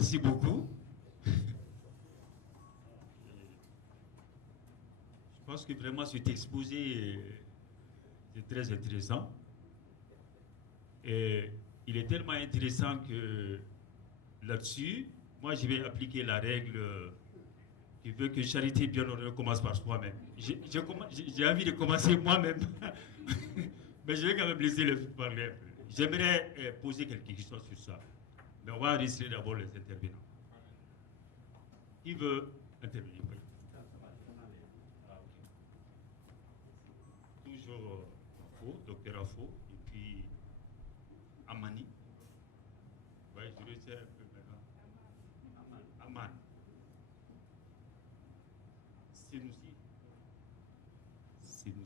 Merci beaucoup. Je pense que vraiment cet exposé est très intéressant. Et il est tellement intéressant que là-dessus, moi je vais appliquer la règle qui veut que charité bien ordonnée commence par soi-même. J'ai envie de commencer moi-même, mais je vais quand même laisser le parler un peu. J'aimerais poser quelques questions sur ça, mais on va enregistrer d'abord les intervenants. Qui veut intervenir? Oui. Toujours Afo, docteur Afo, et puis Amani. Oui, je le sais un peu maintenant. Aman. Senoussi. Senoussi.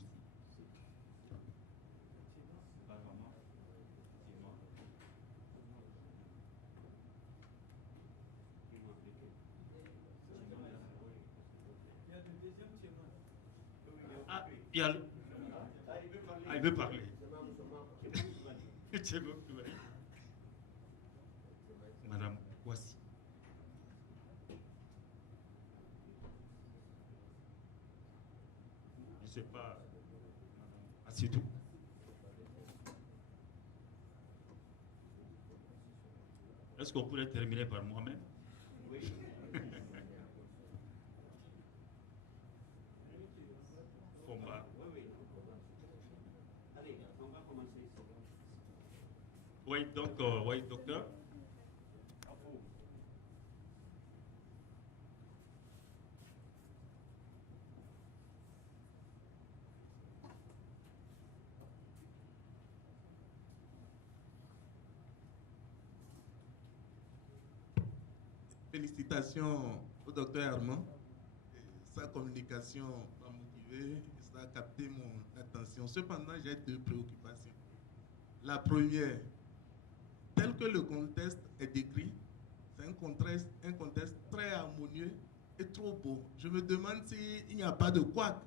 Ah, il y a le... Ah, il veut parler. Madame Kwasi. Je ne sais pas. Ah, c'est tout. Est-ce qu'on pourrait terminer par moi-même? Oui. Fomba. Oui. Allez, on va commencer. Oui, donc, oui, docteur. Félicitations au docteur Armand. Sa communication m'a motivé, ça a capté mon attention. Cependant, j'ai deux préoccupations. La première, tel que le contexte est décrit, c'est un contexte très harmonieux et trop beau. Je me demande s'il n'y a pas de couac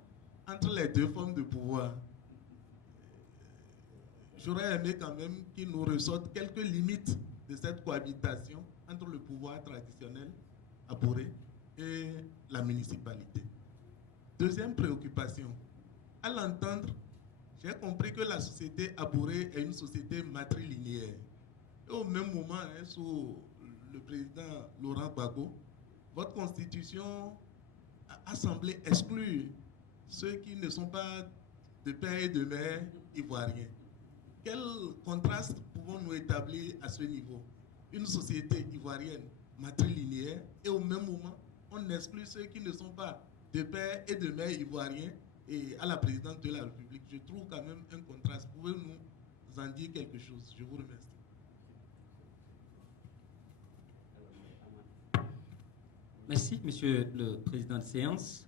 entre les deux formes de pouvoir. J'aurais aimé quand même qu'il nous ressorte quelques limites de cette cohabitation entre le pouvoir traditionnel Aboré et la municipalité. Deuxième préoccupation, à l'entendre, j'ai compris que la société Aboré est une société matrilinéaire. Et au même moment, sous le président Laurent Gbagbo, votre constitution a semblé exclure ceux qui ne sont pas de père et de mère ivoiriens. Quel contraste pouvons-nous établir à ce niveau? Une société ivoirienne matrilinéaire et au même moment, on exclut ceux qui ne sont pas de père et de mère ivoiriens et à la présidence de la République. Je trouve quand même un contraste. Pouvez-vous nous en dire quelque chose? Je vous remercie. Merci, Monsieur le Président de séance.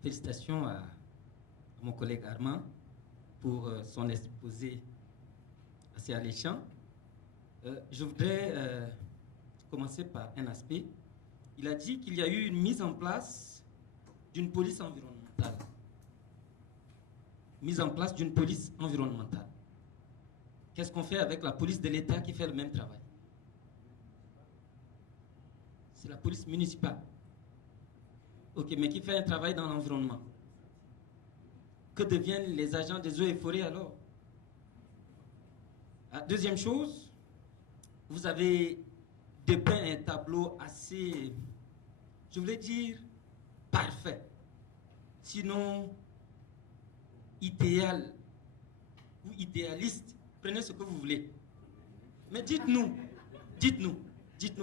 Félicitations à mon collègue Armand pour son exposé assez alléchant. Je voudrais commencer par un aspect. Il a dit qu'il y a eu une mise en place d'une police environnementale. Mise en place d'une police environnementale. Qu'est-ce qu'on fait avec la police de l'État qui fait le même travail? C'est la police municipale. Ok, mais qui fait un travail dans l'environnement. Que deviennent les agents des eaux et forêts alors? Deuxième chose, vous avez dépeint un tableau assez, je voulais dire, parfait. Sinon, idéal ou idéaliste, prenez ce que vous voulez. Mais dites-nous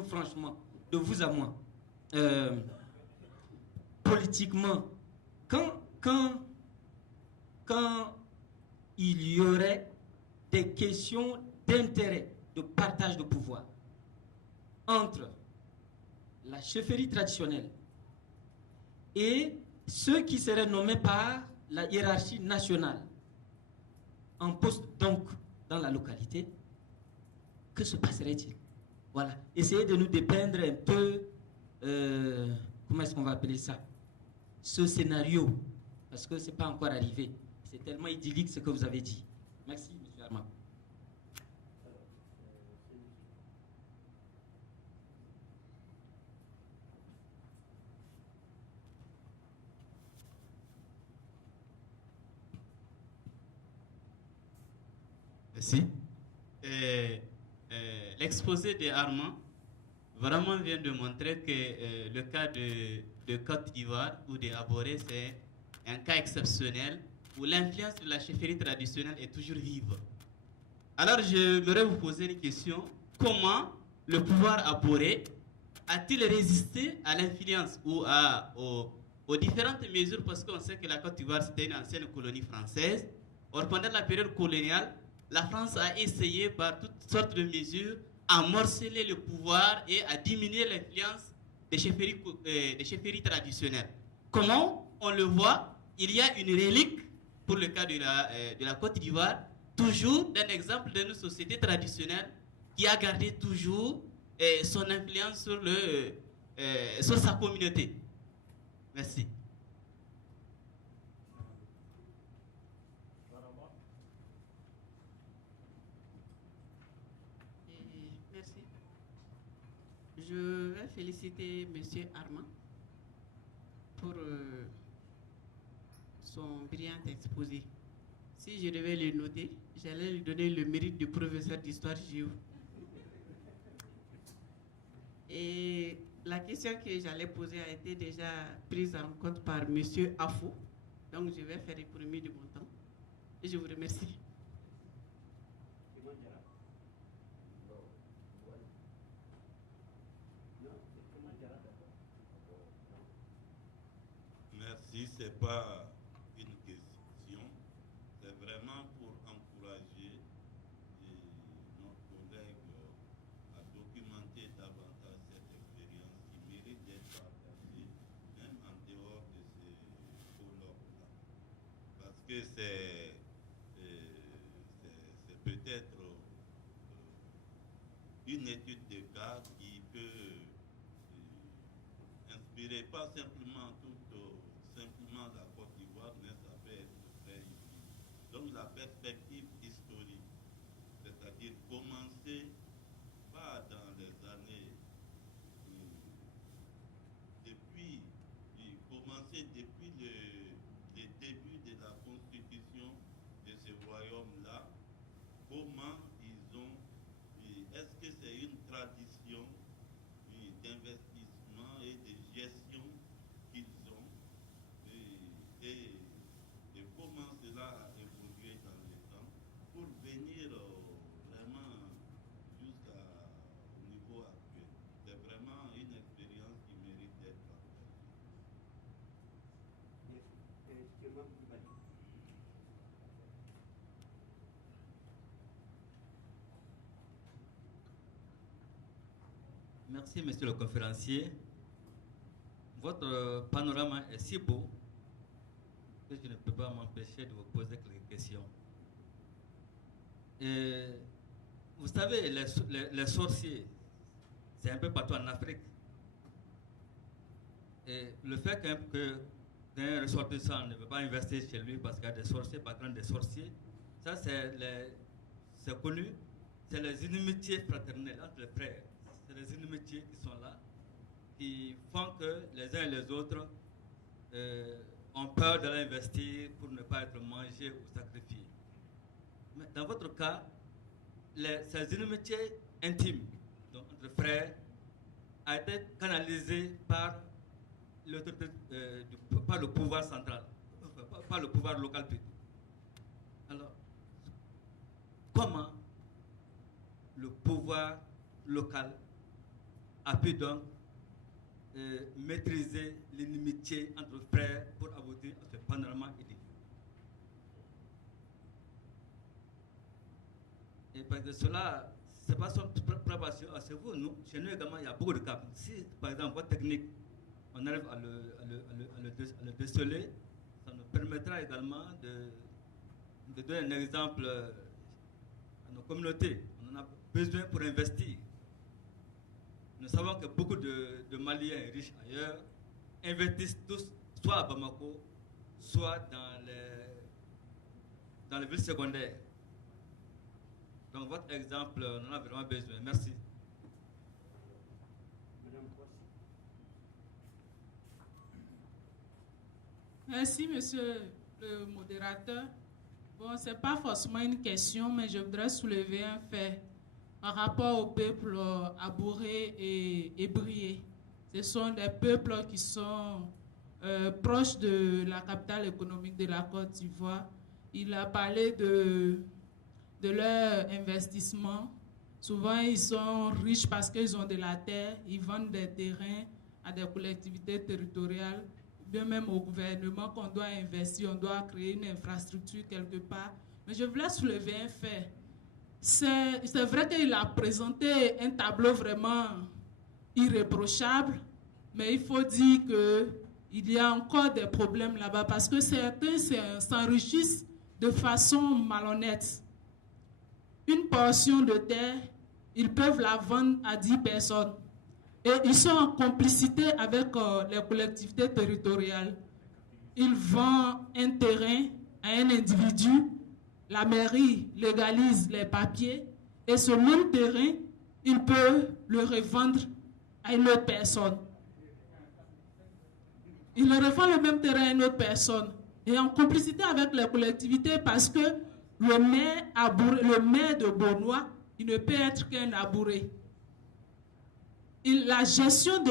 franchement, de vous à moi, politiquement, quand il y aurait des questions d'intérêt, de partage de pouvoir entre la chefferie traditionnelle et ceux qui seraient nommés par la hiérarchie nationale en poste donc dans la localité, que se passerait-il? Voilà, essayez de nous dépeindre un peu, comment est-ce qu'on va appeler ça? Ce scénario, parce que ce n'est pas encore arrivé. C'est tellement idyllique ce que vous avez dit. Merci, M. Armand. Merci. L'exposé de Armand vraiment vient de montrer que le cas de Côte d'Ivoire ou de Aboré, c'est un cas exceptionnel où l'influence de la chefferie traditionnelle est toujours vive. Alors, je voudrais vous poser une question. Comment le pouvoir aboré a-t-il résisté à l'influence ou aux différentes mesures, parce qu'on sait que la Côte d'Ivoire, c'était une ancienne colonie française. Or, pendant la période coloniale, la France a essayé par toutes sortes de mesures à morceler le pouvoir et à diminuer l'influence des chefferies traditionnelles. Comment on le voit, il y a une relique pour le cas de la Côte d'Ivoire, toujours d'un exemple d'une société traditionnelle qui a gardé toujours son influence sur sa communauté. Merci. Merci. Je vais féliciter M. Armand pour son brillant exposé. Si je devais le noter, j'allais lui donner le mérite de professeur d'histoire géo. Et la question que j'allais poser a été déjà prise en compte par M. Afo. Donc je vais faire économie de mon temps. Et je vous remercie. Merci, ce n'est pas une question, c'est vraiment pour encourager notre collègue à documenter davantage cette expérience qui mérite d'être partagée, même en dehors de ces colloques-là. Parce que c'est peut-être une étude de cas qui peut inspirer pas simplement simplement la Côte d'Ivoire, mais ça peut être fait ici. Donc la perspective historique, c'est-à-dire commencer pas dans les années commencer depuis le début de la constitution de ce royaume-là, comment ils ont, est-ce que c'est une tradition d'investissement et de gestion qu'ils ont, et comment cela a évolué dans le temps pour venir vraiment jusqu'au niveau actuel. C'est vraiment une expérience qui mérite d'être partagée. Merci, monsieur le conférencier. Votre panorama est si beau que je ne peux pas m'empêcher de vous poser quelques questions. Et vous savez, les sorciers, c'est un peu partout en Afrique. Et le fait qu'un ressortissant ne veut pas investir chez lui parce qu'il y a des sorciers, par exemple des sorciers, ça c'est connu, c'est les inimitiés fraternelles entre les frères. C'est les inimitiés qui sont là, qui font que les uns et les autres ont peur d'aller investir pour ne pas être mangés ou sacrifiés. Mais dans votre cas, ces inimitiés intimes, donc entre frères, a été canalisée par le pouvoir central, par le pouvoir local plutôt. Alors, comment le pouvoir local a pu donc maîtriser l'inimitié entre frères pour aboutir à ce panorama idyllique? Et parce que cela, ce n'est pas son propre à vous. Nous, chez nous également, il y a beaucoup de cas. Si, par exemple, votre technique, on arrive à le déceler, ça nous permettra également de donner un exemple à nos communautés. On en a besoin pour investir. Nous savons que beaucoup de Maliens riches ailleurs investissent tous soit à Bamako, soit dans les villes secondaires. Donc votre exemple, on en a vraiment besoin. Merci. Merci, monsieur le modérateur. Bon, ce n'est pas forcément une question, mais je voudrais soulever un fait par rapport au peuple abouré et ébrié. Ce sont des peuples qui sont proches de la capitale économique de la Côte d'Ivoire. Il a parlé de leur investissement. Souvent, ils sont riches parce qu'ils ont de la terre, ils vendent des terrains à des collectivités territoriales, bien même au gouvernement qu'on doit investir, on doit créer une infrastructure quelque part. Mais je voulais soulever un fait. C'est vrai qu'il a présenté un tableau vraiment irréprochable, mais il faut dire qu'il y a encore des problèmes là-bas parce que certains s'enrichissent de façon malhonnête. Une portion de terre, ils peuvent la vendre à 10 personnes. Et ils sont en complicité avec les collectivités territoriales. Ils vendent un terrain à un individu, la mairie légalise les papiers, et ce même terrain, ils peuvent le revendre à une autre personne. Ils le revendent le même terrain à une autre personne. Et en complicité avec les collectivités parce que le maire de Bonois, il ne peut être qu'un abouré. La gestion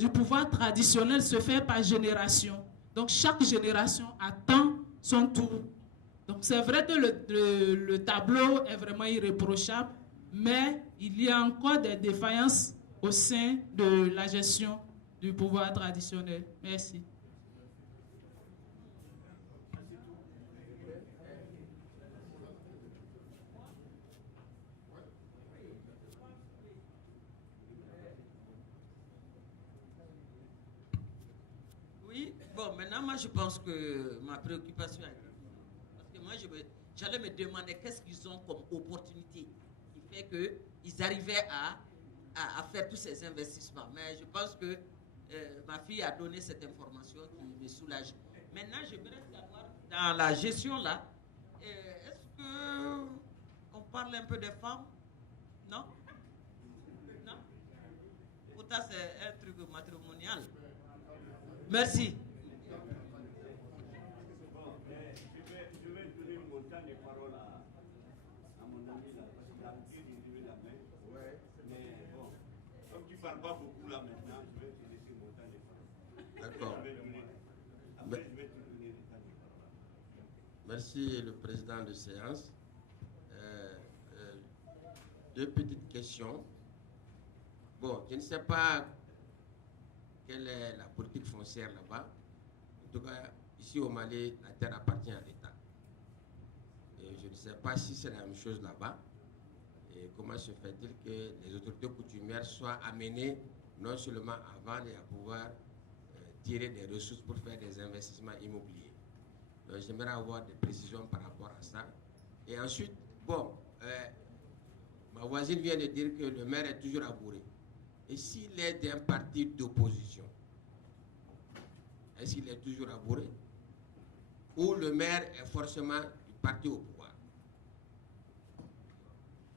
du pouvoir traditionnel se fait par génération. Donc chaque génération attend son tour. Donc c'est vrai que le tableau est vraiment irréprochable, mais il y a encore des défaillances au sein de la gestion du pouvoir traditionnel. Merci. Oui, bon, maintenant, moi, je pense que ma préoccupation est... Parce que moi, j'allais me demander qu'est-ce qu'ils ont comme opportunité qui fait qu'ils arrivaient à faire tous ces investissements. Mais je pense que ma fille a donné cette information qui me soulage. Maintenant, j'aimerais savoir, dans la gestion là, est-ce qu'on parle un peu des femmes? Non? Non? Pourtant, c'est un truc matrimonial. Merci. Je vais donner mon temps de parole à mon ami là, parce qu'il a levé la main. Ouais. Mais bon, comme tu ne parles pas beaucoup là maintenant, je vais te laisser mon temps de parole. D'accord. Après, je vais te donner le temps de parole. Merci, le président de séance. Deux petites questions. Bon, je ne sais pas quelle est la politique foncière là-bas. En tout cas, ici au Mali, la terre appartient à l'État. Et je ne sais pas si c'est la même chose là-bas. Et comment se fait-il que les autorités coutumières soient amenées non seulement à vendre et à pouvoir tirer des ressources pour faire des investissements immobiliers. Donc j'aimerais avoir des précisions par rapport à ça. Et ensuite, bon, ma voisine vient de dire que le maire est toujours abouré. Et s'il est d'un parti d'opposition, est-ce qu'il est toujours abouré? Ou le maire est forcément du parti au pouvoir?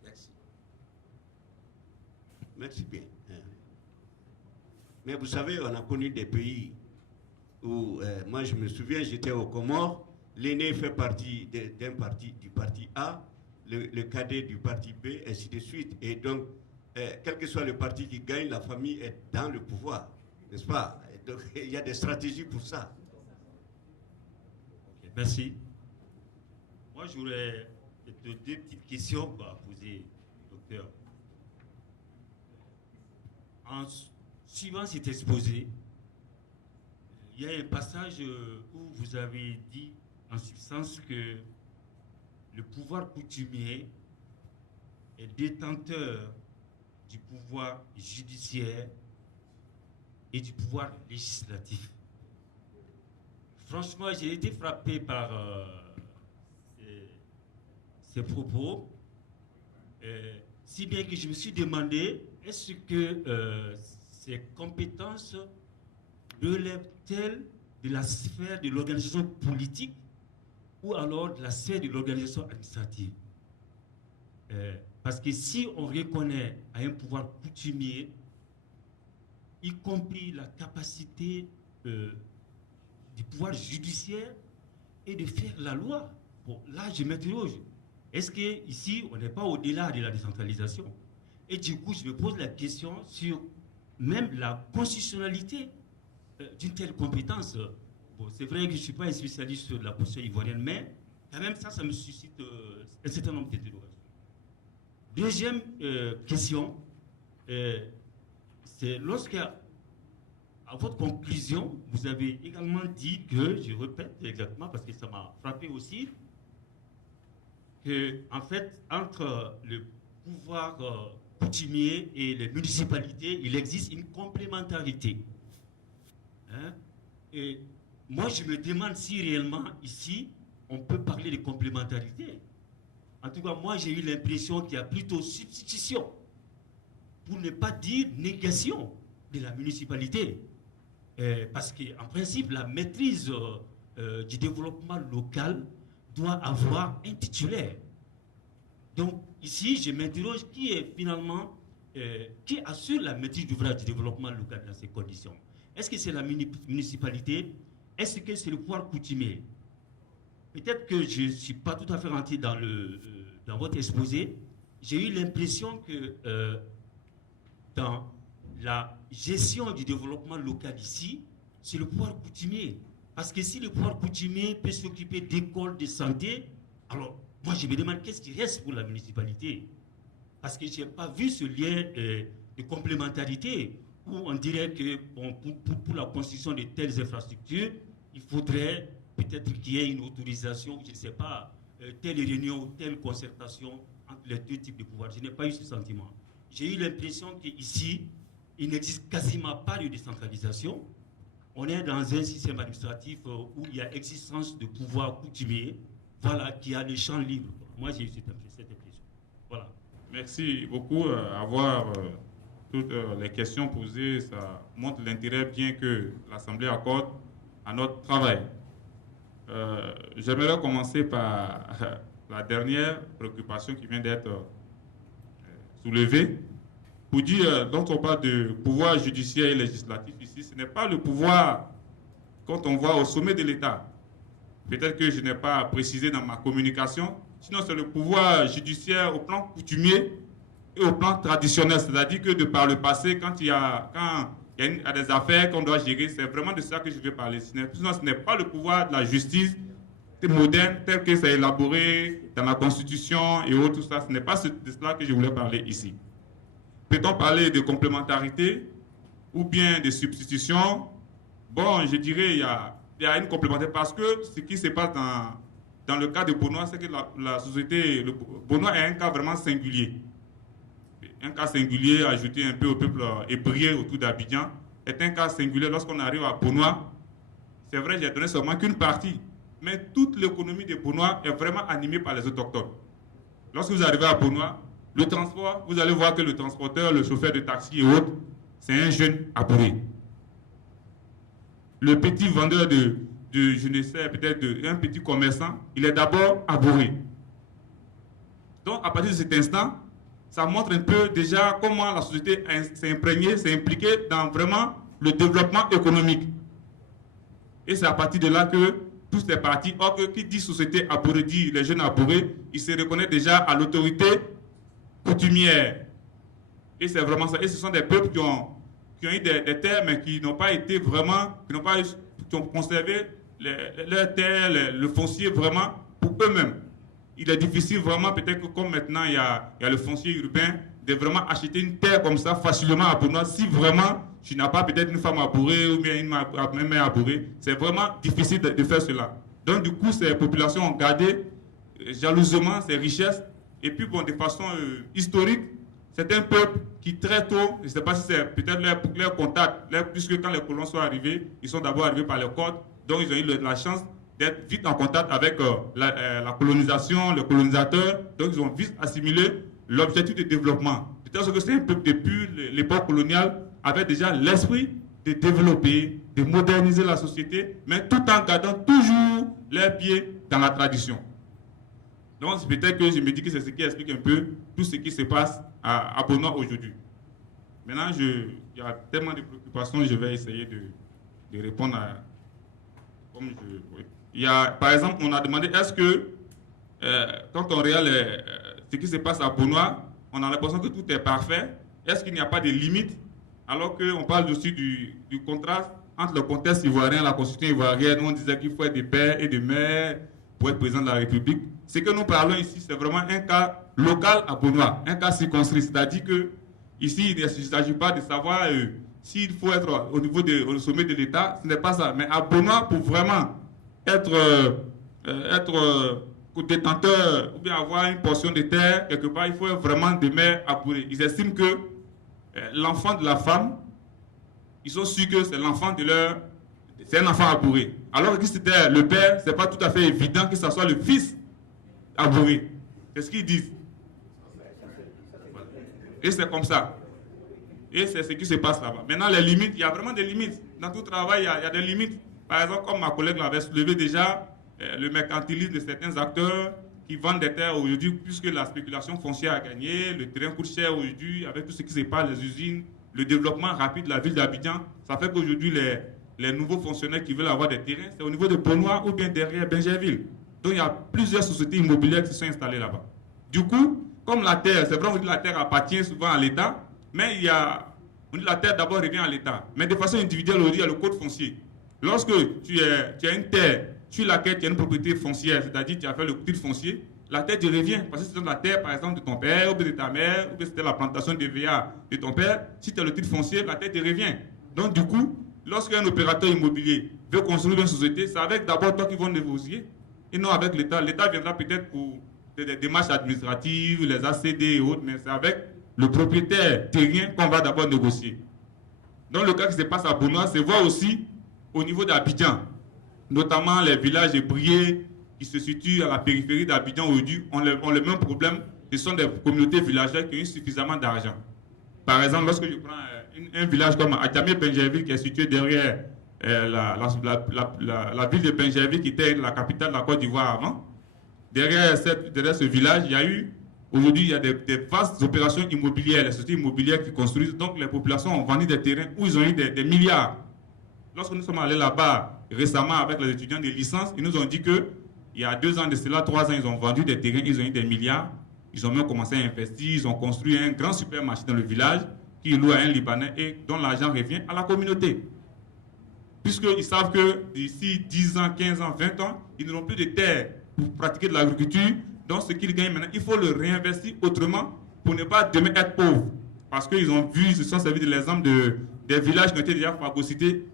Merci. Merci bien. Mais vous savez, on a connu des pays où, moi je me souviens, j'étais aux Comores, l'aîné fait partie d'un parti, du parti A, le cadet du parti B, ainsi de suite. Et donc, quel que soit le parti qui gagne, la famille est dans le pouvoir, n'est-ce pas? Et donc, il y a des stratégies pour ça. Okay, merci. Moi, j'aurais deux petites questions à poser, docteur. En suivant cet exposé, il y a un passage où vous avez dit, en substance, que le pouvoir coutumier est détenteur du pouvoir judiciaire et du pouvoir législatif. Franchement, j'ai été frappé par ces propos, si bien que je me suis demandé, est-ce que ces compétences relèvent-elles de la sphère de l'organisation politique ou alors de la sphère de l'organisation administrative? Parce que si on reconnaît à un pouvoir coutumier, y compris la capacité du pouvoir judiciaire et de faire la loi, Bon, là, je m'interroge. Est-ce qu'ici, on n'est pas au-delà de la décentralisation? Et du coup, je me pose la question sur même la constitutionnalité d'une telle compétence. Bon, c'est vrai que je ne suis pas un spécialiste sur la position ivoirienne, mais quand même, ça me suscite un certain nombre d'interrogations. Deuxième question, c'est lorsqu'à votre conclusion, vous avez également dit que, je répète exactement parce que ça m'a frappé aussi, que en fait, entre le pouvoir coutumier et les municipalités, il existe une complémentarité. Hein? Et moi, je me demande si réellement ici, on peut parler de complémentarité. En tout cas, moi, j'ai eu l'impression qu'il y a plutôt substitution, pour ne pas dire négation de la municipalité. Parce qu'en principe, la maîtrise du développement local doit avoir un titulaire. Donc, ici, je m'interroge qui est finalement, qui assure la maîtrise d'ouvrage du développement local dans ces conditions. Est-ce que c'est la municipalité? Est-ce que c'est le pouvoir coutumier? Peut-être que je ne suis pas tout à fait rentré dans votre exposé. J'ai eu l'impression que dans la gestion du développement local ici, c'est le pouvoir coutumier. Parce que si le pouvoir coutumier peut s'occuper d'écoles, de santé, alors moi je me demande qu'est-ce qui reste pour la municipalité. Parce que je n'ai pas vu ce lien de complémentarité où on dirait que bon, pour la construction de telles infrastructures, il faudrait peut-être qu'il y ait une autorisation, je ne sais pas, telle réunion ou telle concertation entre les deux types de pouvoirs. Je n'ai pas eu ce sentiment. J'ai eu l'impression qu'ici, il n'existe quasiment pas de décentralisation. On est dans un système administratif où il y a existence de pouvoirs coutumiers, voilà, qui a le champ libre. Moi, j'ai eu cette impression. Voilà. Merci beaucoup. Avoir toutes les questions posées, ça montre l'intérêt bien que l'Assemblée accorde à notre travail. J'aimerais commencer par la dernière préoccupation qui vient d'être soulevée. Pour dire, dont on parle de pouvoir judiciaire et législatif ici, ce n'est pas le pouvoir quand on voit au sommet de l'État. Peut-être que je n'ai pas précisé dans ma communication, sinon c'est le pouvoir judiciaire au plan coutumier et au plan traditionnel. C'est-à-dire que de par le passé, quand il y a des affaires qu'on doit gérer, c'est vraiment de ça que je vais parler. Sinon, ce n'est pas le pouvoir de la justice moderne tel que c'est élaboré dans la Constitution et autres, tout ça. Ce n'est pas de cela que je voulais parler ici. Peut-on parler de complémentarité ou bien de substitution? Bon, je dirais il y a une complémentarité parce que ce qui se passe dans le cas de Bonois, c'est que la société, Bonois est un cas vraiment singulier. Un cas singulier ajouté un peu au peuple hébreu autour d'Abidjan est un cas singulier. Lorsqu'on arrive à Bonois, c'est vrai, j'ai donné seulement qu'une partie, mais toute l'économie de Bonois est vraiment animée par les autochtones. Lorsque vous arrivez à Bonois, le transport, vous allez voir que le transporteur, le chauffeur de taxi et autres, c'est un jeune abouré. Le petit vendeur je ne sais, peut-être un petit commerçant, il est d'abord abouré. Donc, à partir de cet instant, ça montre un peu déjà comment la société s'est imprégnée, s'est impliquée dans vraiment le développement économique. Et c'est à partir de là que tous les partis, or que qui dit société abourée, dit les jeunes abourés, ils se reconnaissent déjà à l'autorité coutumière. Et c'est vraiment ça. Et ce sont des peuples qui ont eu des terres, mais qui n'ont pas été vraiment, qui ont conservé leurs terres, le foncier vraiment pour eux-mêmes. Il est difficile vraiment, peut-être que comme maintenant il y a le foncier urbain, de vraiment acheter une terre comme ça facilement à Bonois si vraiment tu n'as pas peut-être une femme abourée ou bien une mère abourée. C'est vraiment difficile de faire cela. Donc du coup, ces populations ont gardé jalousement ces richesses. Et puis bon, de façon historique, c'est un peuple qui très tôt, je ne sais pas si c'est peut-être leur contact, puisque quand les colons sont arrivés, ils sont d'abord arrivés par les côtes, donc ils ont eu la chance d'être vite en contact avec la colonisation, le colonisateur, donc ils ont vite assimilé l'objectif de développement. Peut-être que c'est un peuple depuis l'époque coloniale avait déjà l'esprit de développer, de moderniser la société, mais tout en gardant toujours leurs pieds dans la tradition. Donc c'est peut-être que je me dis que c'est ce qui explique un peu tout ce qui se passe à Bonois aujourd'hui. Maintenant, il y a tellement de préoccupations, je vais essayer de répondre à... Oui. Il y a, par exemple, on a demandé est-ce que quand on regarde ce qui se passe à Bonois, on a l'impression que tout est parfait. Est-ce qu'il n'y a pas de limites? Alors qu'on parle aussi du contraste entre le contexte ivoirien et la constitution ivoirienne, où on disait qu'il faut être des pères et des mères pour être président de la République. Ce que nous parlons ici, c'est vraiment un cas local à Bonois, un cas circonscrit. C'est-à-dire que ici, il ne s'agit pas de savoir s'il faut être au sommet de l'État, ce n'est pas ça. Mais à Bonois, pour vraiment être détenteur ou bien avoir une portion de terre, quelque part, il faut vraiment des mères apurées. Ils estiment que l'enfant de la femme, ils sont sûrs que c'est l'enfant de leur... C'est un enfant apuré. Alors que si c'était le père, c'est pas tout à fait évident que ce soit le fils apuré. C'est ce qu'ils disent. Et c'est comme ça. Et c'est ce qui se passe là-bas. Maintenant, les limites, il y a vraiment des limites. Dans tout travail, il y a des limites. Par exemple, comme ma collègue l'avait soulevé déjà, le mercantilisme de certains acteurs qui vendent des terres aujourd'hui, puisque la spéculation foncière a gagné, le terrain coûte cher aujourd'hui, avec tout ce qui se passe, les usines, le développement rapide de la ville d'Abidjan, ça fait qu'aujourd'hui, les nouveaux fonctionnaires qui veulent avoir des terrains, c'est au niveau de Bonois ou bien derrière Bingerville. Donc, il y a plusieurs sociétés immobilières qui se sont installées là-bas. Du coup, comme la terre, c'est vrai, on dit que la terre appartient souvent à l'État, mais on dit que la terre d'abord revient à l'État. Mais de façon individuelle, aujourd'hui, il y a le code foncier. Lorsque tu as une terre sur laquelle tu as une propriété foncière, c'est-à-dire tu as fait le titre foncier, la terre te revient. Parce que c'est la terre, par exemple, de ton père, ou de ta mère, ou que c'était la plantation de VA de ton père, si tu as le titre foncier, la terre te revient. Donc, du coup, lorsqu'un opérateur immobilier veut construire une société, c'est avec d'abord toi qui vont négocier, et non avec l'État. L'État viendra peut-être pour des démarches administratives, les ACD et autres, mais c'est avec le propriétaire terrien qu'on va d'abord négocier. Dans le cas qui se passe à Bonois, c'est voir aussi au niveau d'Abidjan, notamment les villages ébriés qui se situent à la périphérie d'Abidjan aujourd'hui, ont le même problème. Ce sont des communautés villageoires qui ont suffisamment d'argent. Par exemple, lorsque je prends un village comme Adjamé-Bingerville qui est situé derrière la ville de Bingerville qui était la capitale de la Côte d'Ivoire avant, derrière ce village, il y a eu, aujourd'hui, il y a des vastes opérations immobilières, les sociétés immobilières qui construisent, donc les populations ont vendu des terrains où ils ont eu des milliards. Lorsque nous sommes allés là-bas récemment avec les étudiants de licence, ils nous ont dit que il y a 2 ans de cela, 3 ans, ils ont vendu des terrains, ils ont eu des milliards, ils ont même commencé à investir, ils ont construit un grand supermarché dans le village qui loue à un Libanais et dont l'argent revient à la communauté. Puisqu'ils savent que d'ici 10 ans, 15 ans, 20 ans, ils n'auront plus de terre pour pratiquer de l'agriculture. Donc ce qu'ils gagnent maintenant, il faut le réinvestir autrement pour ne pas demain être pauvres. Parce qu'ils ont vu, ils se sont servis de l'exemple des villages qui ont été déjà phagocytés,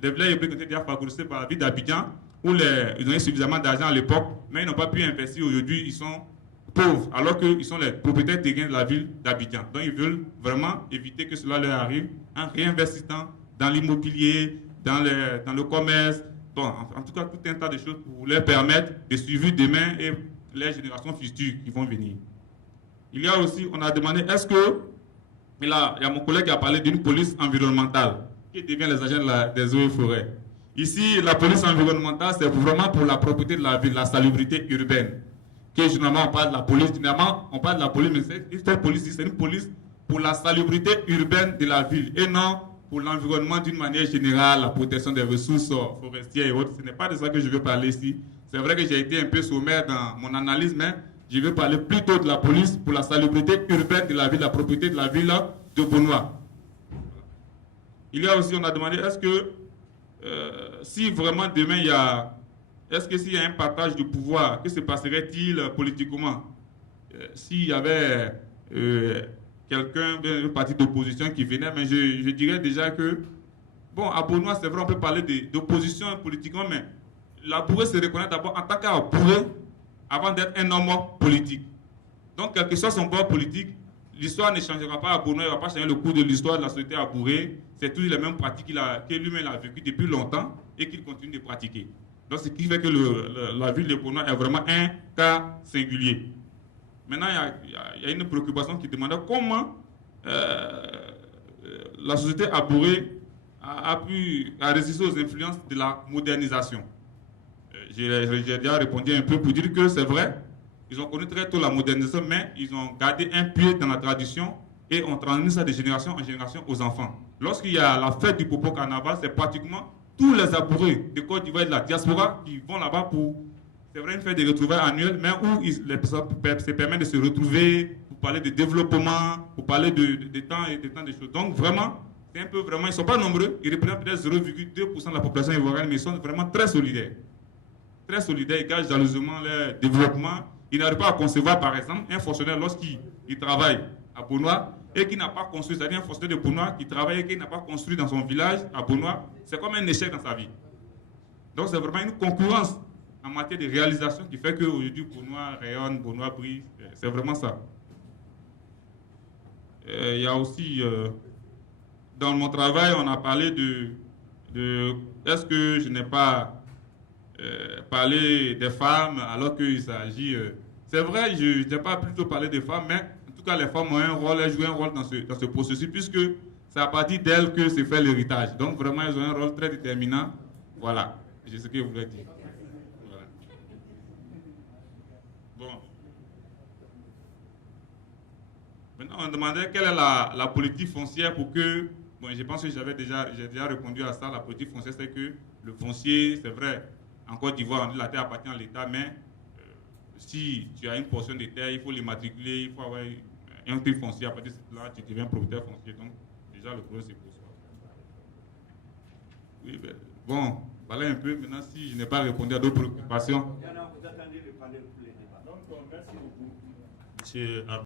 des villages qui ont été déjà phagocytés par la ville d'Abidjan, où ils ont eu suffisamment d'argent à l'époque, mais ils n'ont pas pu investir. Aujourd'hui, ils sont pauvres, alors qu'ils sont les propriétaires terriens de la ville d'Abidjan. Donc ils veulent vraiment éviter que cela leur arrive en réinvestissant dans l'immobilier, dans le commerce, bon, en tout cas tout un tas de choses pour leur permettre de suivre demain et les générations futures qui vont venir. Il y a aussi, on a demandé, est-ce que, il y a mon collègue qui a parlé d'une police environnementale qui devient les agents des eaux et forêts. Ici, la police environnementale, c'est vraiment pour la propriété de la ville, la salubrité urbaine. Que généralement, on parle de la police, généralement, on parle de la police, mais cette police, c'est une police pour la salubrité urbaine de la ville et non pour l'environnement d'une manière générale, la protection des ressources forestières et autres. Ce n'est pas de ça que je veux parler ici. C'est vrai que j'ai été un peu sommaire dans mon analyse, mais je veux parler plutôt de la police pour la salubrité urbaine de la ville, la propriété de la ville de Bonois. Il y a aussi, on a demandé, est-ce que si vraiment demain il y a... Est-ce que s'il y a un partage de pouvoir, que se passerait-il politiquement s'il y avait quelqu'un, un parti d'opposition qui venait, mais je dirais déjà que, bon, à Bonois, c'est vrai, on peut parler d'opposition politiquement, mais l'Abouré se reconnaît d'abord en tant qu'Abouré avant d'être un homme politique. Donc, quel que soit son bord politique, l'histoire ne changera pas à Bonois, il ne va pas changer le cours de l'histoire de la société Abouré. C'est toujours les mêmes pratiques que lui-même a vécues depuis longtemps et qu'il continue de pratiquer. Donc, ce qui fait que la ville de Bonois est vraiment un cas singulier. Maintenant, il y a une préoccupation qui demande comment la société Abouré a résister aux influences de la modernisation. J'ai déjà répondu un peu pour dire que c'est vrai, ils ont connu très tôt la modernisation, mais ils ont gardé un pied dans la tradition et ont transmis ça de génération en génération aux enfants. Lorsqu'il y a la fête du Popo Carnaval, c'est pratiquement tous les Abourés de Côte d'Ivoire et de la diaspora qui vont là-bas pour c'est vrai, une fête de retrouvailles annuelle, mais où les personnes se permettent de se retrouver pour parler de développement, pour parler de temps et de temps des choses. Donc vraiment, c'est un peu vraiment, ils ne sont pas nombreux, ils représentent peut-être 0,2% de la population ivoirienne, mais ils sont vraiment très solidaires. Très solidaires, ils gagent jalousement leur développement. Ils n'arrivent pas à concevoir, par exemple, un fonctionnaire lorsqu'il travaille à Beaunois et qui n'a pas construit, c'est-à-dire un fonctionnaire de Beaunois qui travaille et qui n'a pas construit dans son village à Beaunois, c'est comme un échec dans sa vie. Donc c'est vraiment une concurrence en matière de réalisation qui fait qu'aujourd'hui Beaunois rayonne, Beaunois brille, c'est vraiment ça. Il y a aussi, dans mon travail, on a parlé de est-ce que je n'ai pas parlé des femmes alors qu'il s'agit... c'est vrai, je n'ai pas plutôt parlé des femmes, mais en tout cas les femmes ont un rôle, elles jouent un rôle dans ce processus, puisque c'est à partir d'elles que se fait l'héritage. Donc vraiment, elles ont un rôle très déterminant. Voilà, c'est ce que je voulais dire. Voilà. Bon. Maintenant, on demandait quelle est la politique foncière pour que... Bon, je pense que j'ai déjà répondu à ça. La politique foncière, c'est que le foncier, c'est vrai, en Côte d'Ivoire, on dit la terre appartient à l'État, mais si tu as une portion de terre, il faut l'immatriculer, il faut avoir un truc foncier. À partir de là, tu deviens propriétaire foncier. Donc, déjà, le problème, c'est pour ça. Oui, ben, bon, voilà un peu. Maintenant, si je n'ai pas répondu à d'autres préoccupations. Vous attendez le panel pour les débats. Donc, merci beaucoup. Monsieur